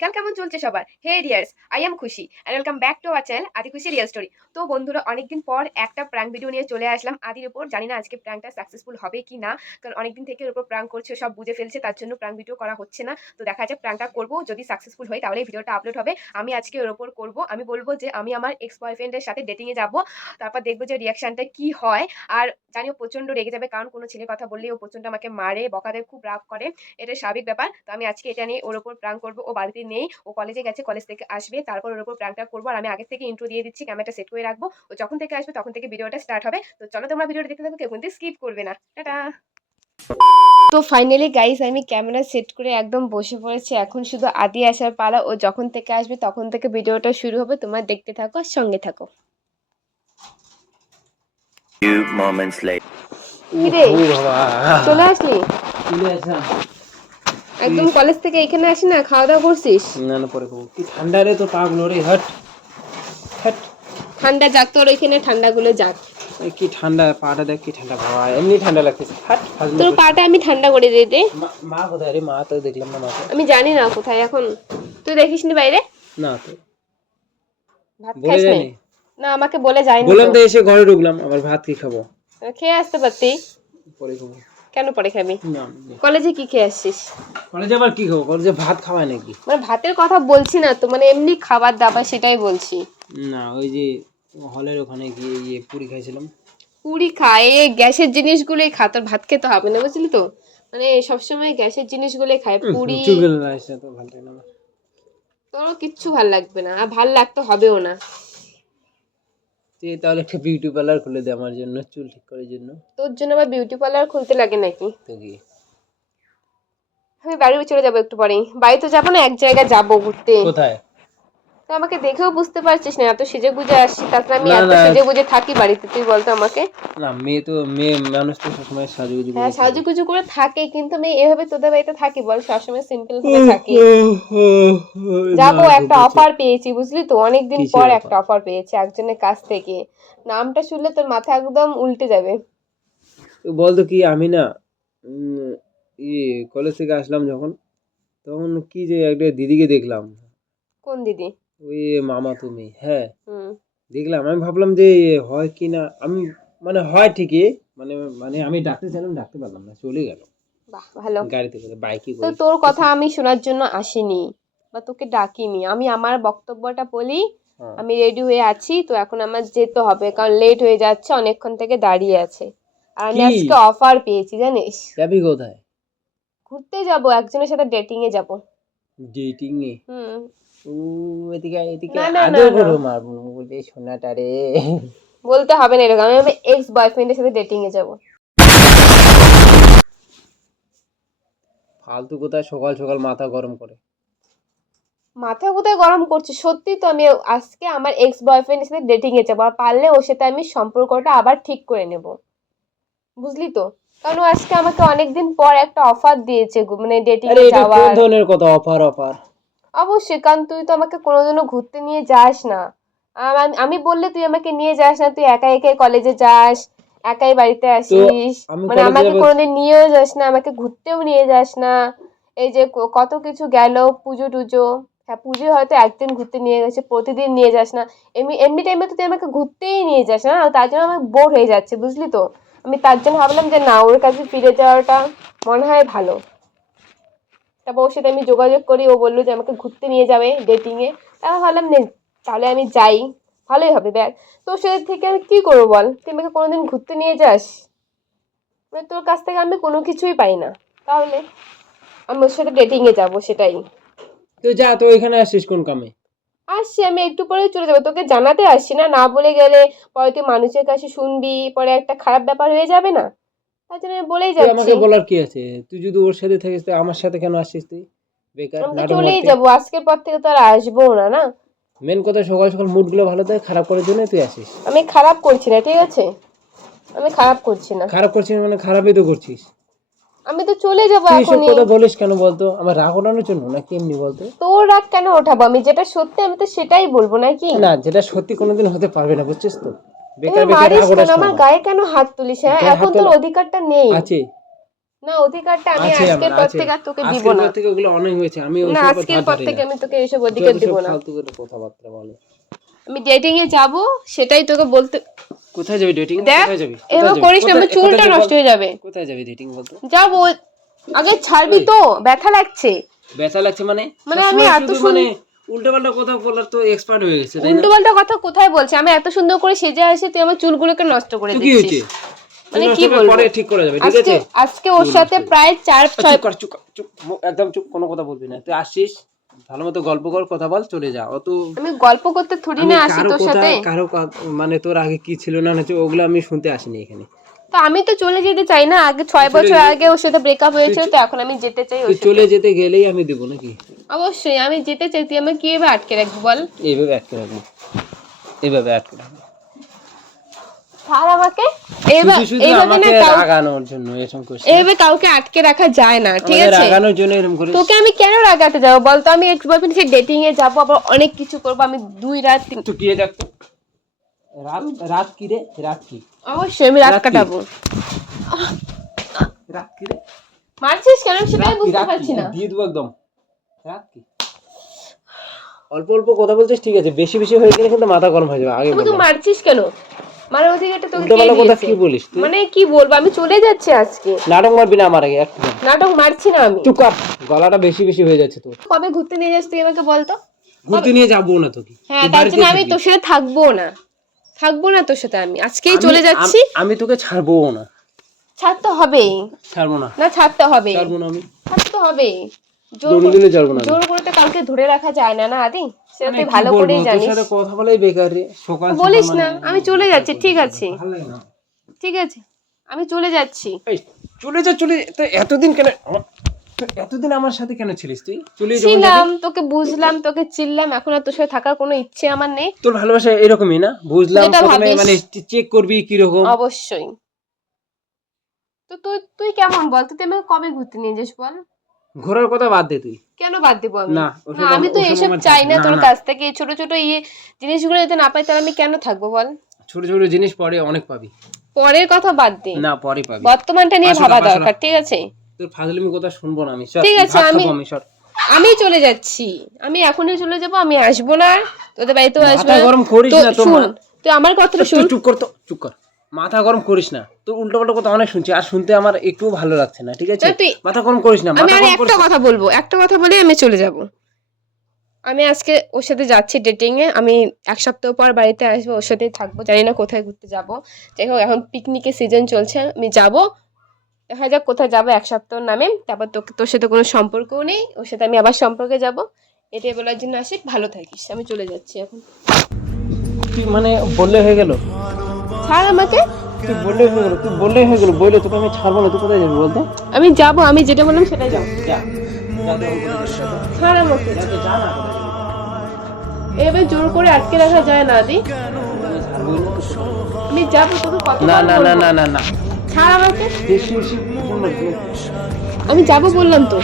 দিনকাল কেমন চলছে সবার? হে ডিয়ার্স, আই এম খুশি and welcome back to our channel আদি খুশি রিয়েল স্টোরি। তো বন্ধুরা, অনেকদিন পর একটা প্র্যাঙ্ক ভিডিও নিয়ে চলে আসলাম আদির উপর। জানি না আজকে প্র্যাঙ্কটা সাকসেসফুল হবে কি না, কারণ অনেকদিন থেকে ওর উপর প্র্যাঙ্ক করছে, সব বুঝে ফেলছে, তার জন্য প্র্যাঙ্ক ভিডিও করা হচ্ছে না। তো দেখা যাক প্র্যাঙ্কটা করবো, যদি সাকসেসফুল হয় তাহলে ভিডিওটা আপলোড হবে। আমি আজকে ওর উপর করবো, আমি বলবো যে আমি আমার এক্স বয়ফ্রেন্ডের সাথে ডেটিংয়ে যাবো, তারপর দেখবো যে রিয়াকশনটা কি হয়। আর জানিও প্রচন্ড রেগে যাবে, কারণ কোনো ছেলের কথা বললেই ও প্রচন্ড আমাকে মারে, বকা দেয়, খুব রাগ করে, এটা স্বাভাবিক ব্যাপার। তো আমি আজকে এটা নিয়ে ওর উপর প্র্যাঙ্ক করবো। ও বাড়িতে নেই, ও কলেজে গেছে, কলেজ থেকে আসবে, তারপর ওর উপর প্র্যাঙ্কটা করবো। আর আমি আগে থেকে ইন্ট্রো দিয়ে দিচ্ছি, ক্যামেরাটা সেট করে রাখবো, ও যখন থেকে আসবে তখন থেকে ভিডিওটা স্টার্ট হবে। তো চলো তোমরা ভিডিওটা দেখতে থাকো, কেউ কিন্তু স্কিপ করবে না। টাটা। তো ফাইনালি গাইস, আমি ক্যামেরা সেট করে একদম বসে পড়েছি, এখন শুধু আদি আসার পালা। ও যখন থেকে আসবে তখন থেকে ভিডিওটা শুরু হবে, তোমরা দেখতে থাকো, সঙ্গে থাকো। Few moments later. কিরে, চলে আসলি? একদম কলেজ থেকে এখানে আসি না, খাওয়া দাওয়া করছিস? না না, পরে খাবো। কি ঠান্ডা রে, তো পা গুলো রে, হট হট। ঠান্ডা যাক, তোর ওইখানে ঠান্ডাগুলো যাক। কি ঠান্ডা, পাটা দেখ কি ঠান্ডা, বাবা এমনি ঠান্ডা লাগতেছে। হট, তোর পাটা আমি ঠান্ডা করে দিই দে। মা কোথায় রে? মা তো দেখলাম না মাকে। আমি জানি না কোথায় এখন। তুই দেখিসনি বাইরে? না তো, ভাত বলে খাইস জানি না? আমাকে বলে যায়নি বললাম তো। তো, এসে ঘরে ঢুকলাম, আবার ভাত কি খাবো? খেয়ে আসতে পারতি। পরে খাবো। কেন পরে খাবি? না, কলেজে কি খেয়ে আসছিস? কলেজে আবার কি খাবো? কলেজে ভাত খাওয়ায় নাকি? মানে ভাতের কথা বলছি না তো, মানে এমনি খাবার দাবার সেটাই বলছি। না, ওই যে হলের ওখানে গিয়ে পুরি খাইছিলাম। পুরি খায়, গ্যাসের জিনিসগুলোই খা, তোর ভাত খেতে হবে না, বুঝলি তো। মানে সবসময় গ্যাসের জিনিসগুলোই খায়, পুরি। চুগল রাইসটা তো ভালো লাগে না আমার। তোরও কিচ্ছু ভাল লাগবে না, আর ভাল লাগতে হবেও না। তুই তাহলে একটা বিউটি পার্লার খুলে দে আমার জন্য, চুল ঠিক করার জন্য। তোর জন্য আবার বিউটি পার্লার খুলতে লাগে নাকি? তো কি, আমি বাড়ি চলে যাবো একটু পরেই। বাড়ি তো যাবো না, এক জায়গায় যাবো ঘুরতে। কোথায়? তো আমাকে দেখেও বুঝতে পারছিস না, এত সেজে গুজে আসছি, তাছাড়া আমি না, এত না। সেজে গুজে থাকি বাড়িতে, তুই বলতো আমাকে। না, মেয়ে মানুষ তো সবসময় সাজুগুজু হ্যাঁ, করে থাকে। সাজুগুজু করে থাকে, কিন্তু আমি এভাবে তোদের বাড়িতে থাকি বল? সবসময় সিম্পল ভাবে থাকি। যাবো, একটা অফার পেয়েছি বুঝলি তো, অনেকদিন কিসের পর offer? একটা অফার পেয়েছি একজনের কাছ থেকে। নামটা শুনলে তোর মাথা একদম উল্টে যাবে। বলতো কি, আমি না কলেজ থেকে আসলাম যখন, তখন কি যে একটা দিদিকে দেখলাম। কোন দিদি? ওই মামা তুমি, হ্যাঁ হুম। দেখলাম। আমি ভাবলাম যে হয় কি না, আমি মানে হয় ঠিকই, মানে মানে আমি ডাকতে চাইলাম, ডাকতে পারলাম না, চলে গেল বাহ, ভালো। গাড়িতে করে, বাইকে তো করে। তোর কথা আমি শোনার জন্য আসিনি বা তোকে ডাকিনি, আমি আমার বক্তব্যটা বলি। হ্যাঁ। আমি রেডি হয়ে আছি, তো এখন আমার যেতে হবে, কারণ লেট হয়ে যাচ্ছে, অনেকক্ষণ থেকে দাঁড়িয়ে আছে। আর আমি কি? আজকে অফার পেয়েছি জানিস। যাবি কোথায়? ঘুরতে যাব, একজনের সাথে ডেটিং এ যাব। ডেটিং এ? হুম। ও, এদিকে এদিকে না না না আদর না, করো মারবো বলে, সোনাটা রে। বলতে হবে না এরকম, আমি আমার এক্স বয়ফ্রেন্ডের সাথে ডেটিং এ যাব। ফালতু কোথায় সকাল সকাল মাথা গরম করে? মাথা কোথায় গরম করছে, সত্যি তো। আমি আজকে আমার এক্স বয়ফ্রেন্ডের সাথে ডেটিং এ যাবো, আর পারলে ওর সাথে আমি সম্পর্কটা আবার ঠিক করে নেব, বুঝলি তো। কারণ ও আজকে আমাকে অনেকদিন পর একটা অফার দিয়েছে, মানে ডেটিং আরে এ এটা কোন যাওয়ার। ধরনের কথা, অফার অফার? অবশ্যই, কারণ তুই তো আমাকে কোনোদিনও ঘুরতে নিয়ে যাস না। আর আমি বললে তুই আমাকে নিয়ে যাস না, তুই একা একাই কলেজে যাস, একাই বাড়িতে আসিস। আমি মানে কলেজে আমাকে যাবো? কোনোদিন নিয়েও যাস না, আমাকে ঘুরতেও নিয়ে যাস না। এই যে কত কিছু গেল, পুজো টুজো। হ্যাঁ, পুজো হয়তো একদিন ঘুরতে নিয়ে গেছে, প্রতিদিন নিয়ে যাস না। এমনি এমনি টাইমে তো তুই আমাকে ঘুরতেই নিয়ে যাস না, তার জন্য আমার বোর হয়ে যাচ্ছে, বুঝলি তো। আমি তার জন্য ভাবলাম যে না, ওর কাছে ফিরে যাওয়াটা মনে হয় ভালো। তারপর ওর সাথে আমি যোগাযোগ করি, ও বললো যে আমাকে ঘুরতে নিয়ে যাবে ডেটিংয়ে। তারপর ভাবলাম নে, তাহলে আমি যাই, ভালোই হবে দেখ। তোর সাথে থেকে আমি কি করবো বল? তুই আমাকে কোনোদিন ঘুরতে নিয়ে যাস? মানে তোর কাছ থেকে আমি কোনো কিছুই পাই না, তাহলে আমি ওর সাথে ডেটিংয়ে যাবো, সেটাই। তো যা, তো এখানে আসছিস কোন কামে? আসছি, আমি একটু পরেই চলে যাবো, তোকে জানাতে আসছি না, না বলে গেলে পরে তুই মানুষের কাছে শুনবি, পরে একটা খারাপ ব্যাপার হয়ে যাবে না, তার জন্য আমি বলেই তুই যাচ্ছি। আমাকে বলার কি আছে? তুই যদি ওর সাথে থাকিস, তো আমার সাথে কেন আসছিস তুই? বেকার আমি তো নাটক চলেই মারতে। যাবো, আজকের পর থেকে তো আর আসবো না। না, মেন কথা, সকাল সকাল মুড গুলো ভালো থাকে, খারাপ করার জন্য তুই আসিস। আমি খারাপ করছি না, ঠিক আছে? আমি খারাপ করছি না। খারাপ করছিস মানে খারাপই তো করছিস। আমি তো চলে যাবো তুই এসব এখনই। কথা বলিস কেন বলতো? আমার রাগ ওঠানোর জন্য নাকি এমনি বলতো? তোর রাগ কেন ওঠাবো? আমি যেটা সত্যি আমি তো সেটাই বলবো নাকি? না, যেটা সত্যি কোনোদিন হতে পারবে না, বুঝছিস তো। এবার বেকার বেকার মারিস রাগ কেন? ওঠাস না আমার আমার। গায়ে কেন হাত তুলিস? হ্যাঁ, গায়ে হাত এখন তোর তোলা অধিকারটা নেই। আছে? না অধিকারটা আমি আছে আজকের আমার, পর আছে। থেকে আর তোকে দিব আজকের না। পর থেকে ওগুলো অনেক হয়েছে, আমি না ওইসব আজকের ধার পর ধারি থেকে না। আমি তোকে এসব তুই অধিকার তো দিব সব না। ফালতু করে কথাবার্তা বলে। আমি ডেটিং এ যাব সেটাই তোকে বলতে। কোথায় যাবি ডেটিং? দেখ কোথায় যাবি? এবার করিস না, আমার চুলটা নষ্ট হয়ে যাবে। কোথায় যাবি ডেটিং বলতো? যাব আগে ছাড়বি তো, ব্যথা লাগছে। ব্যথা লাগছে মানে? মানে আমি সবসময় এত শুধু মানে উল্টোপাল্টা কথা বলার তো এক্সপার্ট হয়ে গেছে, তাই না? উল্টো পাল্টা কথা কোথায় বলছি? আমি এত সুন্দর করে সেজে আসি, তুই আমার চুলগুলোকে নষ্ট করে তো কি হয়েছে? দিচ্ছিস। মানে কি বলবো? পরে ঠিক করে যাবে, ঠিক আজকে আছে? আজকে ওর সাথে প্রায় 4-6 চুপ কর, চুপ কর, চুপ, একদম চুপ, কোনো কথা বলবি না। তুই আসছিস, ভালো মতো গল্প কর, কথা বল, চলে যা। অত আমি গল্প করতে থোড়ি না আসি তোর সাথে। মানে তোর আগে কি ছিল না হচ্ছে ওগুলো আমি শুনতে আসিনি এখানে। তো আমি তো চলে যেতে চাই না। আগে 6 বছর আগে ওর সাথে ব্রেকআপ হয়েছিল, তো এখন আমি যেতে চাই ওর তুই সাথে। চলে যেতে গেলেই আমি দেবো নাকি? অবশ্যই আমি যেতে চাই, তুই আমাকে কিভাবে আটকে রাখবি বল? এইভাবে আটকে রাখবো, এইভাবে আটকে রাখবো। ছাড় আমাকে। শুধু শুধু এইভাবে আমাকে না রাগানোর জন্য এরকম করছিস? এইভাবে কাউকে আটকে রাখা যায় না, ঠিক আমাকে আছে? রাগানোর জন্য এরকম করিস? তোকে আমি কেন রাগাতে যাবো বলতো? আমি এক্স বয়ফ্রেন্ড সাথে ডেটিং এ যাবো, আবার অনেক কিছু করবো। আমি 2 রাত 3 তুই গিয়ে দেখ তো। রাত কি রে? রাত কি? অবশ্যই আমি রাত রাত কি? কাটাবো। রাত কি রে? মারছিস কেন সেটাই রাত কি? বুঝতে রাত কি? পারছি না। দিয়ে দেবো একদম। রাত কি? অল্প অল্প কথা বলছিস, ঠিক আছে, বেশি বেশি হয়ে গেলে কিন্তু মাথা গরম হয়ে যাবে। আগে তুমি তো বললাম। মারছিস কেন? মানে অধিকারটা তোকে কে উল্টোপাল্টা কথা দিয়েছে? কি বলিস তুই? মানে কি বলবো? আমি চলে যাচ্ছি আজকে। নাটক মারবি না আমার আগে একটু। নাটক মারছি না আমি। তুই কর, গলাটা বেশি বেশি হয়ে যাচ্ছে তোর। কবে ঘুরতে নিয়ে যাস তুই আমাকে বলতো? ঘুরতে নিয়ে যাবো না তোকে। হ্যাঁ, তুই তার বাড়িতে জন্য আমি থাকবি। তোর সাথে থাকবো না। থাকবো না তোর সাথে, আমি আজকেই চলে যাচ্ছি। আমি তোকে ছাড়বো না। ছাড়তে হবেই। ছাড়বো না। না ছাড়তে হবে। ছাড়বো না আমি। ছাড়তে হবে। কোনোদিনও ছাড়বো না। জোর করে তো কাউকে ধরে রাখা যায় না, না আদি? সেটা মানে তুই কি ভালো বলবো, করেই তোর জানিস। সাথে কথা বলাই বেকার রে। সকাল সকাল বলিস মানে না, আমি চলে যাচ্ছি, ঠিক আছে? ভালো লাগে না। ঠিক আছে, আমি চলে যাচ্ছি। এই, চলে যা, চলে তো এতদিন কেন? তুই এতদিন আমার সাথে কেন ছিলিস? তুই চলে যখন ছিলাম, তোকে বুঝলাম, তোকে চিনলাম, এখন আর তোর সাথে থাকার কোনো ইচ্ছে আমার নেই। তোর ভালোবাসা এরকমই না? বুঝলাম, যেটা প্রথমে ভাবিস। মানে চেক করবি কি রকম। অবশ্যই। তো তুই তুই কেমন বল? তুই আমাকে কবে ঘুরতে নিয়ে যাস বল? ঘোরার কথা বাদ দে তুই। কেন বাদ দেবো আমি? না, না আমি তো ওসব এসব আমার চাই না না, তোর না। কাছ থেকে। এই ছোট ছোট জিনিসগুলো যদি না পাই তাহলে আমি কেন থাকবো বল? ছোট ছোট জিনিস পরে অনেক পাবি। পরের কথা বাদ দে, না, পরে পাবি। বর্তমানটা নিয়ে 500 ভাবা টাকা, 500 দরকার, ঠিক আছে? তোর ফাজলামি কথা শুনবো না আমি। সর, ঠিক আছে, ভাত আমি খাবো আমি, সর। আমি চলে যাচ্ছি। আমি এখনই চলে যাব, আমি আসবো না আর তোদের বাড়িতেও আসবো মাথা না। গরম করিস তো না তো। শুন, তুই আমার কথাটা শুন। চুপ কর তো, চুপ কর। মাথা গরম করিস না। তোর উল্টোপাল্টা কথা অনেক শুনছি, আর শুনতে আমার একটু ভালো লাগছে না, ঠিক আছে? না, তুই- মাথা গরম করিস না। আমি মাথা আর গরম একটা করিস না। কথা বলবো, একটা কথা বলে আমি চলে যাব। আমি আজকে ওর সাথে যাচ্ছি ডেটিং এ। আমি 1 সপ্তাহ পর বাড়িতে আসবো, ওর সাথেই থাকবো। জানি না কোথায় ঘুরতে যাব। যাই হোক, এখন পিকনিকের সিজন চলছে, আমি যাব। দেখা যাক কোথায় যাবো 1 সপ্তাহের নামে। তারপর তোর সাথে কোনো সম্পর্কও নেই, ওর সাথে আমি আবার সম্পর্কে যাব। এটাই বলার জন্য আসি। ভালো থাকিস, আমি চলে যাচ্ছি এখন। তুই মানে বললে হয়ে গেল? ছাড় আমাকে। তুই বললে হয়ে গেল, তুই বললে হয়ে গেল। বললে তোকে আমি ছাড়বো না। তুই কোথায় যাবি বলতো? আমি যাব, আমি যেটা বললাম সেটাই যাব। যা, যা তুই কোথায় যাবি, যা। ছাড় আমাকে। যা, যা না, কোথায় যাবি? এভাবে জোর করে আটকে রাখা যায় না দি। আমি যাবো, তোকে কত না না না না না না, ছাড় আমাকে। বেশি বেশি বললো তো। আমি যাব বললাম তো।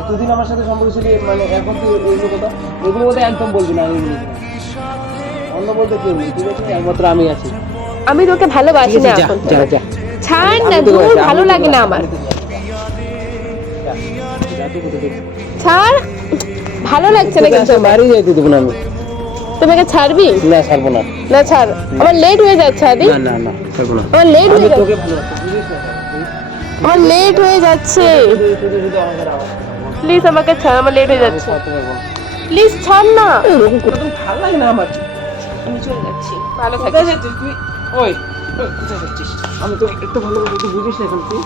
এতদিন আমার সাথে সম্পর্ক ছিল, মানে এখন তুই এগুলো কথা একদম বলবি না। আমি বলছি না। অন্য বলতে কেউ নেই, ঠিক আছে? একমাত্র আমি আছি। আমি তোকে ভালোবাসি না যা, এখন। যা, যা। ছাড় না, আমি তোকে দূর, আছি, ভালো আমি লাগে তোকে না আছি, আমার। আমি তোকে আছি। যা, যা, তুই কোথায় যাবি? ছাড়, ভালো লাগছে না তোকে কিন্তু আজকে আমার। বাড়ি যাইতে দেবো না আমি। তোমাকে ছাড়বি? না, ছাড়বো না। না ছাড়, আমার লেট হয়ে যাচ্ছে আদি। না না না, ছাড়বো না। আমার লেট আমি হয়ে যাচ্ছে, তোকে ভালোবাসি, বুঝিস না? আমার লেট হয়ে যাচ্ছে। শুধু শুধু শুধু আমাকে রাগাস। প্লিজ আমাকে ছাড়, আমার লেট হয়ে আমি যাচ্ছে। ছাড়তে পারবো না। প্লিজ ছাড় না। এরকম করতে ভালো লাগে না আমার। আমি চলে যাচ্ছি, ভালো থাকিস। কোথায় যাচ্ছিস তুই? ওই, ওই, কোথায় যাচ্ছিস? আমি তো একটু ভালো করে তুই বুঝিস না এখন তুই।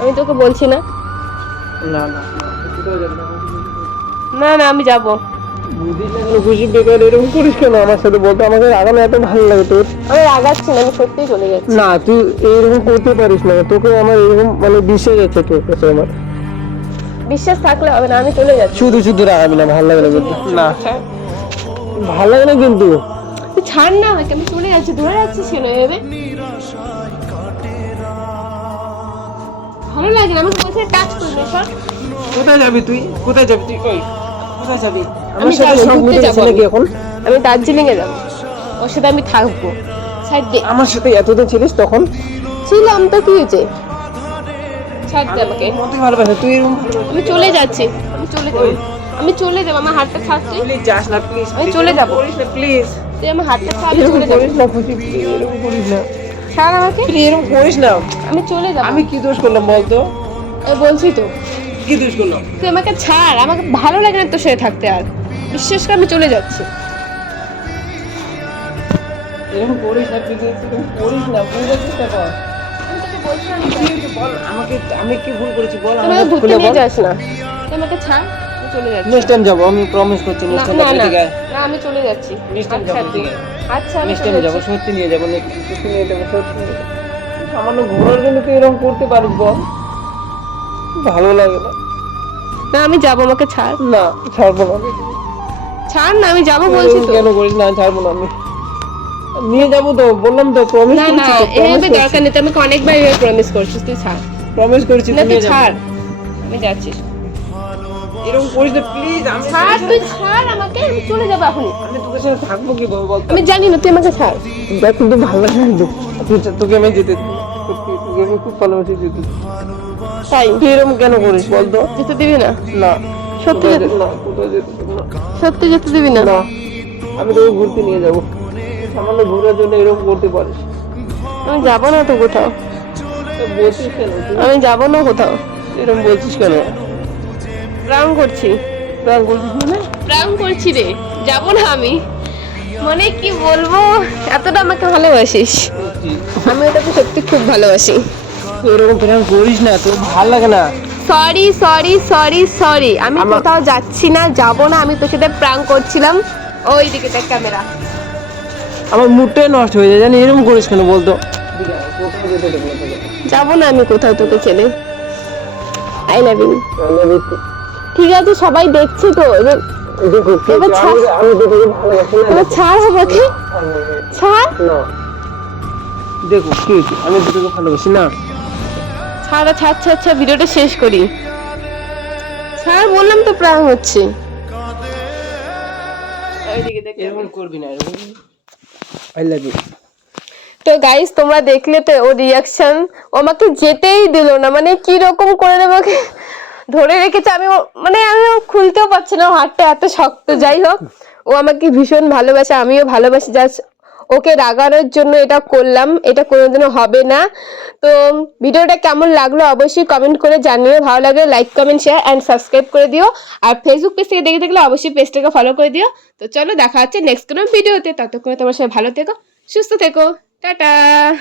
আমি তোকে বলছি না। না না না, তুই কোথাও যাবি না, আমাকে বুঝিস না। না না, আমি যাব। বুঝিস না কেন? খুশি বেকার এরকম করিস কেন আমার সাথে বলতো? আমাকে রাগানো এত ভালো লাগে তোর। আমি রাগাচ্ছি না, আমি সত্যিই চলে যাচ্ছি। না, তুই এইরকম করতে পারিস না। তোকে আমার এরকম মানে বিশ্বাস আছে তোর কাছে আমার। বিশ্বাস থাকলে হবে না, আমি চলে যাচ্ছি। শুধু শুধু রাগাবি না, ভালো লাগে না কিন্তু। না, ছাড়। ভালো লাগে না কিন্তু। তুই ছাড় না আমাকে, আমি চলে যাচ্ছি। ধরে যাচ্ছিস কেন এভাবে? ভালো লাগে না, আমাকে বলছে টাচ করবি, সর। কোথায় যাবি তুই? কোথায় যাবি তুই? ওই, কোথায় যাবি? আমি আমার সাথে যাবো, সব ঘুরতে মিটে গেছে যাবো নাকি এখন? আমি দার্জিলিং এ যাবো, ওর সাথে আমি থাকবো। সাইড দে। আমার সাথে এতদিন ছিলিস তখন? ছিলাম তো, কি হয়েছে? ছাড় দে আমাকে। মতই ভালোবাসে তুই এরকম ভালোবাসিস। আমি চলে যাচ্ছি, আমি চলে যাবো, আমার হাতটা ছাড় তুই। প্লিজ যাস না প্লিজ। আমি চলে যাবো। করিস না প্লিজ। তুই আমার হাতটা ছাড়, আমি এরকম চলে যাবো। করিস না খুশি, প্লিজ এরকম করিস না। ছাড় আমাকে, প্লিজ এরকম করিস না। আমি চলে যাবো। আমি কি দোষ করলাম বলতো? আমি বলছি তো, কি দোষ করলাম? তুই আমাকে ছাড়, আমাকে ভালো লাগে না তোর সাথে থাকতে আর। বিশ্বাস করে আমি চলে যাচ্ছি। এরকম করিস না প্লিজ, এরকম করিস না, বুঝার চেষ্টা কর। আমি তোকে বলছিলাম তো, তুই বল আমাকে, আমি কি ভুল করেছি বল তুই আমাকে আমাকে ঘুরতে খুলে নিয়ে বল। যাস না, তুই আমাকে ছাড়, আমি চলে যাচ্ছি। নেক্সট টাইম যাবো, আমি প্রমিস করছি না নেক্সট না টাইম না ঠিক আছে। না, আমি চলে যাচ্ছি। নেক্সট টাইম আচ্ছা যাবো ঠিক আছে। আচ্ছা, আমি নেক্সট চলে টাইম যাবো, যাচ্ছি। সত্যি নিয়ে যাবো, সত্যি নিয়ে যাবো, সত্যি নিয়ে যাবো। সামান্য ঘোরার জন্য তুই এরকম করতে পারিস বল? ভালো লাগে না। না আমি যাবো, আমাকে ছাড়। না ছাড়বো না আমি। ছাড় না, আমি যাবো তুই বলছি এরকম তো। কেন করিস না? ছাড়বো না আমি। নিয়ে যাবো তো, বললাম তো প্রমিস না না, করছি তো, এভাবে দরকার নেই, তুই আমাকে অনেকবার এভাবে প্রমিস করছিস, তুই ছাড়। প্রমিস করছি না তুই তুই নিয়ে যাবো। ছাড়, আমি যাচ্ছি। এরকম করিস না প্লিজ। আমি ছাড়, তুই ছাড় আমাকে, আমি চলে যাবো এখনই। আমি তোকে সাথে থাকবো কি বল বল? আমি জানি না, তুই আমাকে ছাড়। দেখ কিন্তু ভালো লাগে না। তোকে আমি যেতে দিই। সত্যি তোকে আমি খুব ভালোবাসি যেতে দিই। তাই তুই এরকম কেন করিস বল তো? যেতে দিবি না? না সত্যি কোথাও যেতে- না, কোথাও যেতে দেবো না। সত্যি যেতে দিবি না? না আমি তোকে ঘুরতে নিয়ে যাবো। সামান্য ঘোরার জন্য এরকম করতে পারিস? আমি যাবো না তো কোথাও, তো বলছিস কেন তুই? আমি যাবো না কোথাও। এরকম বলছিস কেন? প্রাণ করছি, প্রাণ করছিস মানে? প্রাণ করছি রে, যাবো না আমি। মানে কি বলবো, এতটা আমাকে ভালোবাসিস। সত্যি। আমি ওটাকে সত্যি খুব ভালোবাসি। তুই এরকম প্রাণ করিস না, তোর ভালো লাগে না। সরি সরি সরি সরি, আমি আমার- কোথাও যাচ্ছি না, যাবো না। আমি তোর সাথে প্রাণ করছিলাম। ওই দিকে দেখ ক্যামেরা। আমার মুডটাই নষ্ট হয়ে যায় জানি, এরকম করিস কেন বলতো? কোথাও যেতে দেবো না তোকে। যাবো না আমি কোথাও তোকে ছেড়ে। I love you. ঠিক আছে, সবাই দেখছে তো এবার। দেখো, এবার ছাড়। আমি তো তোকে ভালোবাসি না। এবার ছাড় আমাকে, ছাড় না দেখো কি হয়েছে, আমি তো তোকে ভালোবাসি না। ছাড় ছাড় ছাড় ছাড়, ভিডিওটা শেষ করি। ছাড় বললাম তো, প্রাণ হচ্ছে। ওইদিকে দেখ। এরকম করবি না, এরকম। I love you. তো গাইস, তোমরা দেখলে তো ওর রিয়াকশন। ও আমাকে যেতেই দিল না, মানে কি রকম করে আমাকে ধরে রেখেছে। আমি খুলতেও পারছি না, হাতটা এত শক্ত। যাই হোক, ও আমাকে ভীষণ ভালোবাসে, আমিও ভালোবাসি। জাস্ট ওকে রাগানোর জন্য এটা করলাম, এটা কোনোদিনও হবে না। তো ভিডিওটা কেমন লাগলো অবশ্যই কমেন্ট করে জানিও। ভালো লাগলে like comment share and subscribe করে দিও। আর ফেসবুক পেজ থেকে দেখে থাকলে অবশ্যই পেজটাকে ফলো করে দিও। তো চলো, দেখা হচ্ছে নেক্সট কোনো ভিডিওতে। ততক্ষণে তোমার সবাই ভালো থেকো, সুস্থ থেকো, টাটা।